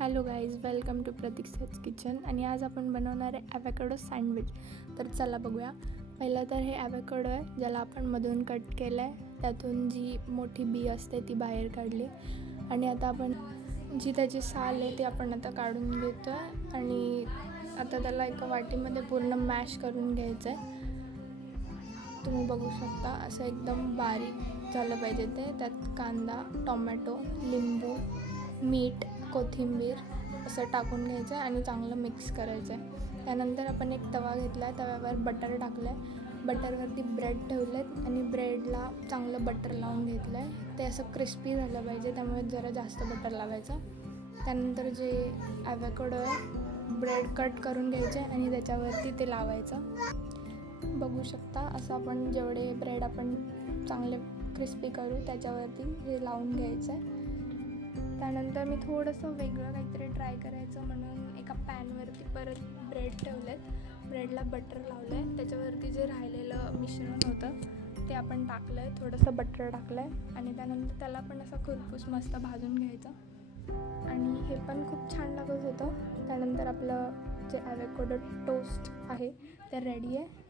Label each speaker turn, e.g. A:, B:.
A: Hello guys welcome to Prateek sets kitchen. आणि आज आपण बनवणार आहे ॲवॅकडो सँडविच. तर चला बघूया. पहिलं तर हे ॲवॅकडो आहे ज्याला आपण मधून कट केलं आहे त्यातून जी मोठी बी असते ती बाहेर काढली. आणि आता आपण जी त्याची साल आहे ती आपण आता काढून घेतो आहे आणि आता त्याला एका वाटीमध्ये पूर्ण मॅश करून घ्यायचं आहे तुम्ही बघू शकता असं एकदम बारीक झालं पाहिजे ते. त्यात कांदा टोमॅटो लिंबू मीठ कोथिंबीर असं टाकून घ्यायचं आहे आणि चांगलं मिक्स करायचं आहे. त्यानंतर आपण एक तवा घेतला आहे तव्यावर बटर टाकलं आहे बटरवरती ब्रेड ठेवले आहेत आणि ब्रेडला चांगलं बटर लावून घेतलं आहे ते असं क्रिस्पी झालं पाहिजे त्यामुळे जरा जास्त बटर लावायचं. त्यानंतर जे ॲव्हॅकोडो आहे ब्रेड कट करून घ्यायचे आणि त्याच्यावरती ते लावायचं. बघू शकता असं आपण जेवढे ब्रेड आपण चांगले क्रिस्पी करू त्याच्यावरती हे लावून घ्यायचं आहे. त्यानंतर मी थोडंसं वेगळं काहीतरी ट्राय करायचं म्हणून एका पॅनवरती परत ब्रेड ठेवलेत. ब्रेडला बटर लावलं आहे त्याच्यावरती जे राहिलेलं मिश्रण होतं ते आपण टाकलं आहे थोडंसं बटर टाकलं आहे आणि त्यानंतर त्याला पण असं खुरपूस मस्त भाजून घ्यायचं. आणि हे पण खूप छान लागत होतं. त्यानंतर आपलं जे ॲवेकोडो टोस्ट आहे ते रेडी आहे.